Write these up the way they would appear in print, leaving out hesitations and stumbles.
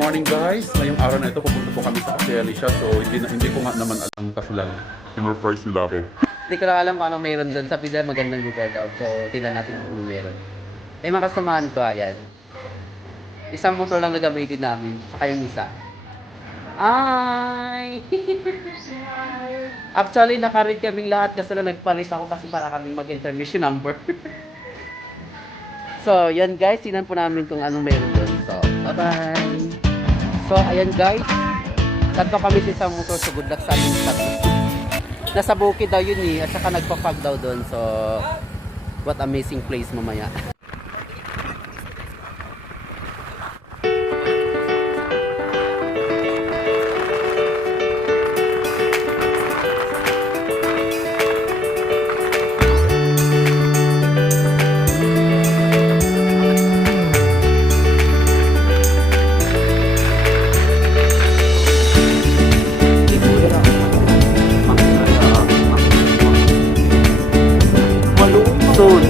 morning guys! Ngayong araw na ito pupunta po kami sa Alicia. So hindi ko nga naman alam kasi lang in-surprise nila ako. Hindi ko lang alam kung anong meron doon. Sabi nila magandang lugar daw. So, tingnan natin kung meron. May mga kasamahan ko, ayan. Isang motor lang nagamitin namin. Saka yung isa. Ay! Actually, nakaread kaming lahat kasi lang nagpalit ako kasi para kaming mag-intermission number. So, yan guys. Tingnan po namin kung anong meron doon. So, bye-bye! So, ayan guys. Tatlo kami sa isang motor. So, good luck sa aming tatlo. Nasa bukid daw yun eh, at saka nagpa-fog daw doon. So, what amazing place mamaya. Soon.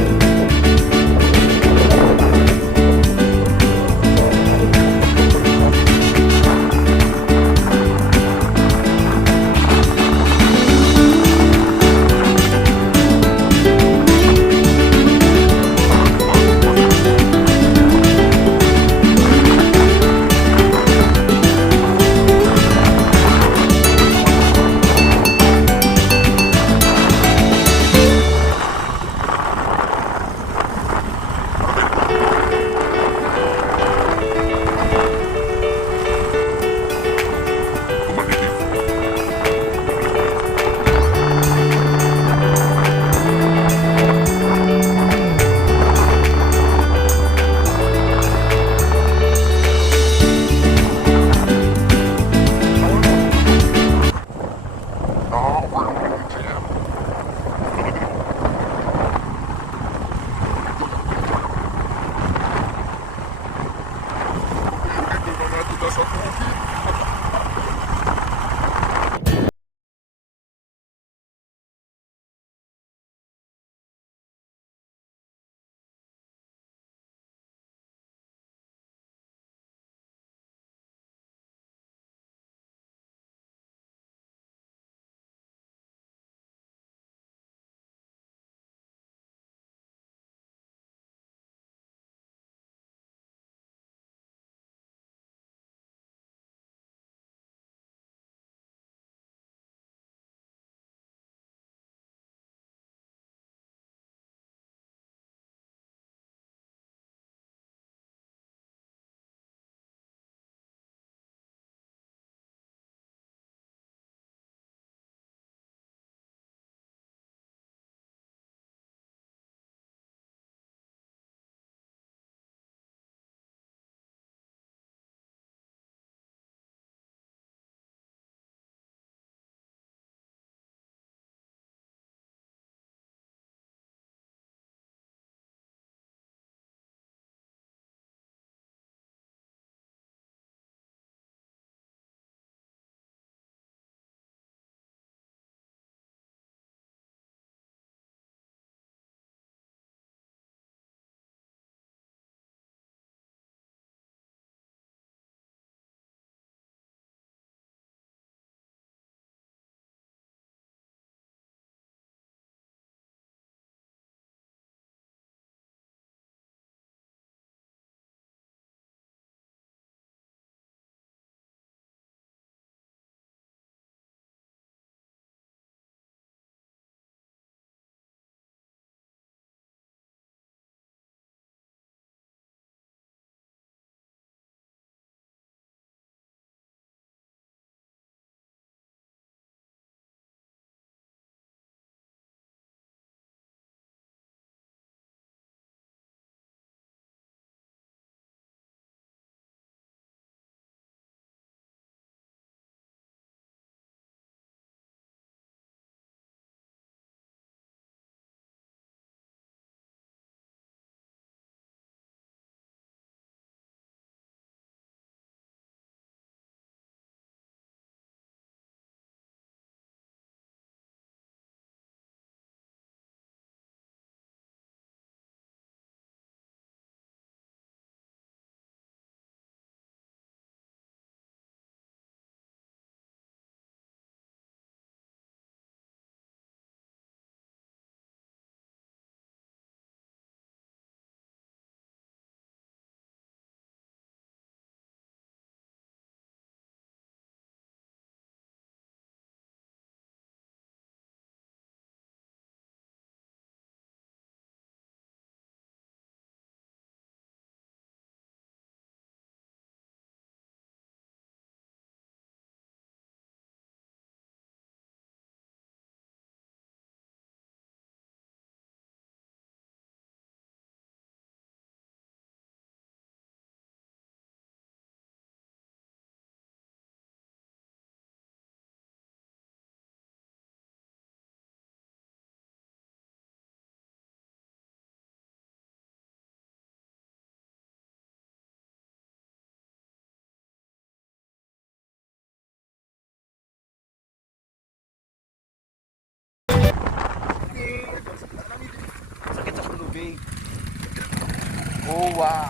wow!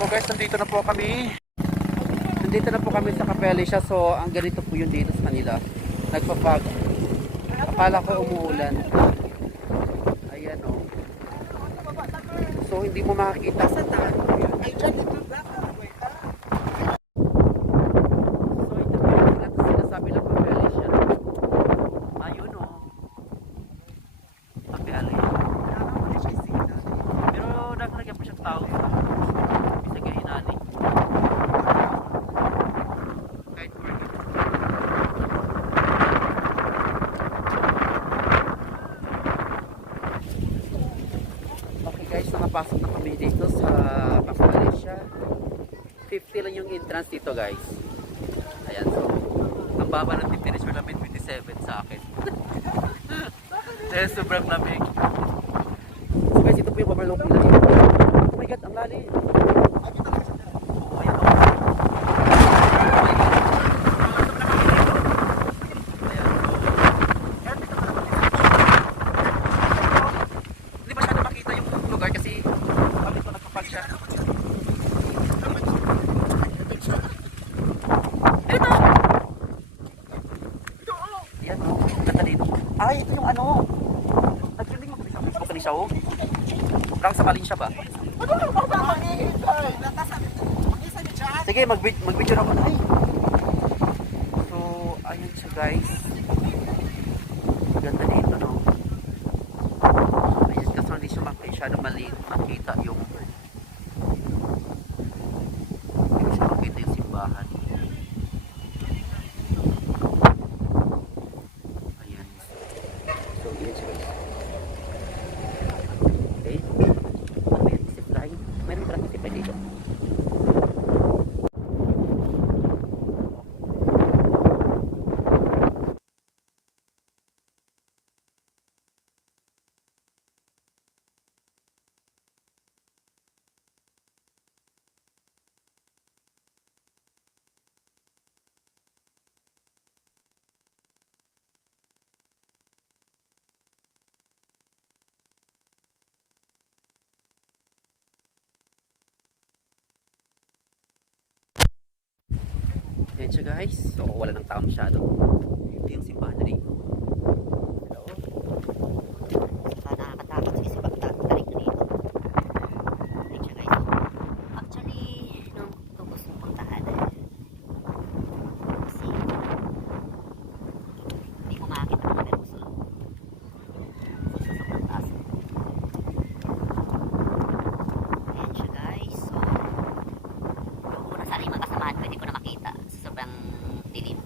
So guys, nandito na po kami. Nandito na po kami sa Cafe Alicia. So, ang ganito po yung dito sa kanila. Nagpapag. Akala ko umuulan. Ayan o. Oh. So, hindi mo makakita sa taas. Ay, dyan ito ba? So, ito po yung sinasabi ng Cafe Alicia. Ayun o. Oh. Cafe Alicia. Pero, naglagyan po siyang tao. Bisa kahinani. Kahit working. Okay guys, nakapasok na kami dito sa Cafe Alicia. 50 lang yung entrance dito guys. Ayan, so ang baba ng temperature namin 27 sa akin. Dahil sobrang lamig. So guys, ito po yung overlook nila. Oh my god, ang lalim. Oh, ayan o. Hindi ba siya na makita yung lugar kasi kami ito nagkapag siya. Ito! Yan o. Ganda dito. Ay, ito yung ano. Nag-trending mo kami sa Facebook ni siya o. Lang sa Valencia ba? Sige, mag-video na ako na. So, ayun siya guys. Ganda dito, no? Ayun, kasi hindi siya masyadong makita yung hindi siya makita yung simbahan. Ayan. So, yun siya guys. Okay. Ano yan? Zipline? Mayroon parang zipline dito. Ayan siya guys. So, wala nang tao masyado. Ito yung simbahan na dito. Hello? Nakakatakot sa isip at tarik na dito. Ayan siya guys. Actually, nung ito gusto puntahan kasi hindi mo makakita ng Perusul. So, sa sobrang taas. Ayan siya guys. So, yung una sana yung magkasamahan, pwede ko na makita. Sobrang dilim.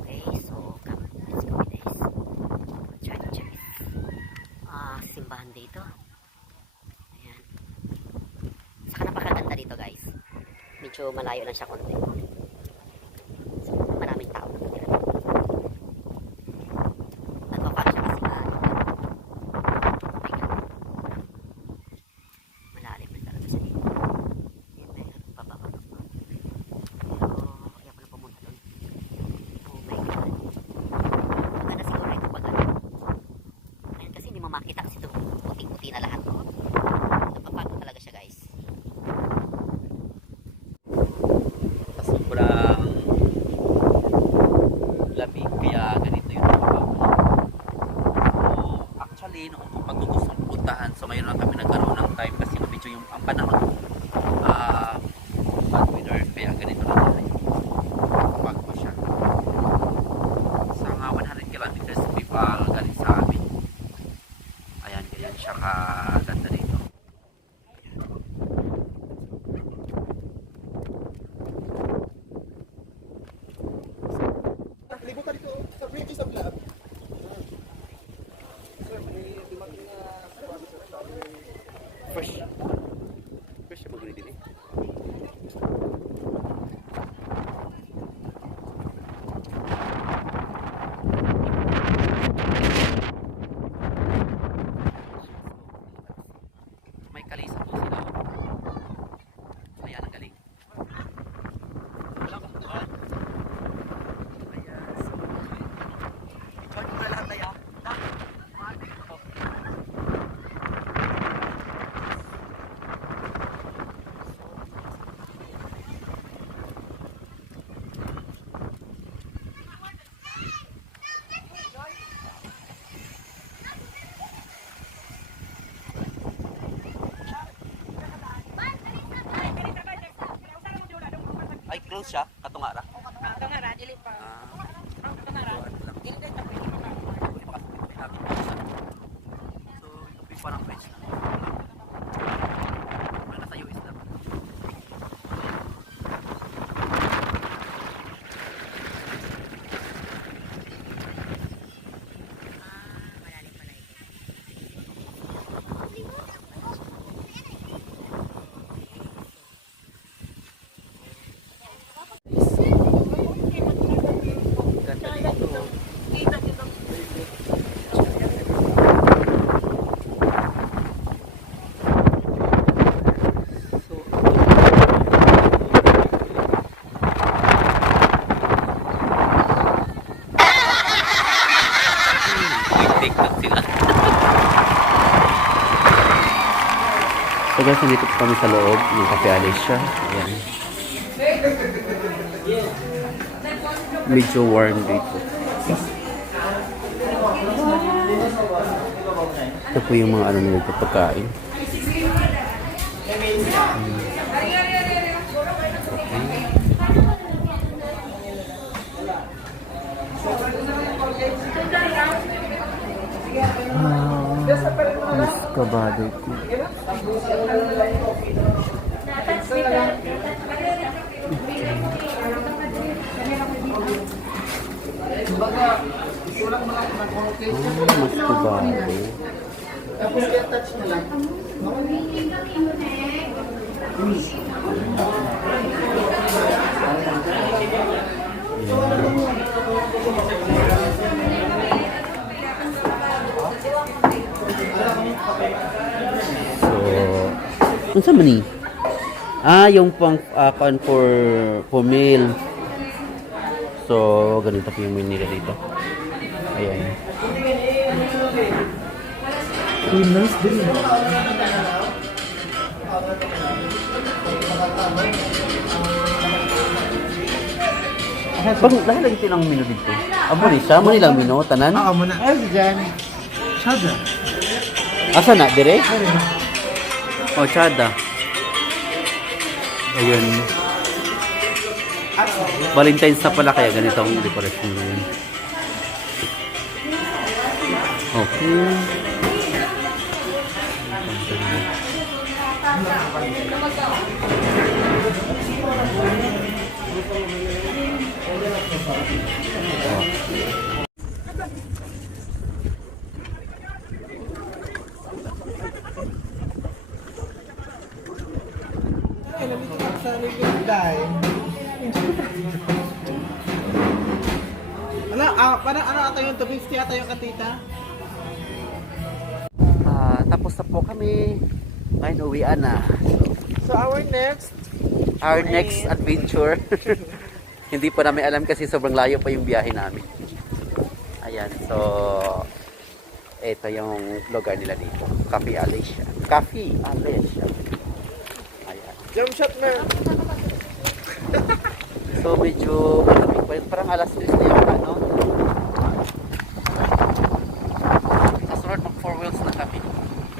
Okay, so come, let's go with this. Try to check it. Simbahan dito. Ayan. Saka napakaganda dito guys. Medyo malayo lang siya konti. So, maraming tao. Nagpapag siya kasi malalim na talaga siya dito. Yan na yun, pababa. Makita kasi ito puting-puti na lahat. Napapagod talaga siya guys. Sobrang lamig kaya ganito yung napapagod. So actually noong kung pagugustong puntahan, so ngayon lang kami nagkaroon ng time kasi medyo yung ang panahon bad weather kaya ganito lang tayo. Napapagod siya. Sa mga 100 kilometers people galing sa amin. Ayan siya kaganda dito. Libutan dito sa bridge sa Blab. Fresh. Fresh siya mag-ready din eh. May kalisa po sila. Ayan ang galing. Ayan. So, enjoy mo na lahat tayo. Ang siya, katungara. Tangara, dili pa. Ang tangara, dili dahil pa pwede So, ito po yung parang French na. Nasa US na. Ganda dito. TikTok sila. So guys, nandito po kami sa loob ng Cafe Alicia. Ayan. Medyo warm dito. Ito po yung mga ano nila pagkain. Mas kabado ko. Mas kabado. Tapos kaya touch na lang. So, unsa man ni? Yung pang for meal. So, ganito po yung menu nila dito. Ayan. Nice din. Pag dahil lagi tinang menu dito. Abo ni siya, mo nilang menu tanan. Oo, muna. Ay, dyan. Sada. Asa na dire? Oh, chada. Ayun. Valentine's na pala kaya ganito ang decoration ngayon. Okay. Ay, nandito ka sa living dahil. Parang ano ata yung tubig ata yung katita? Tapos na po kami. Ngayon uwian na. So our next Adventure. Hindi pa namin alam kasi sobrang layo pa yung biyahe namin. Ayan, so ito yung lugar nila dito. Cafe Alicia. Cafe Alicia. Ayan. jump shot man. So medyo malamig pa yun. Parang alas 3 na yung ano.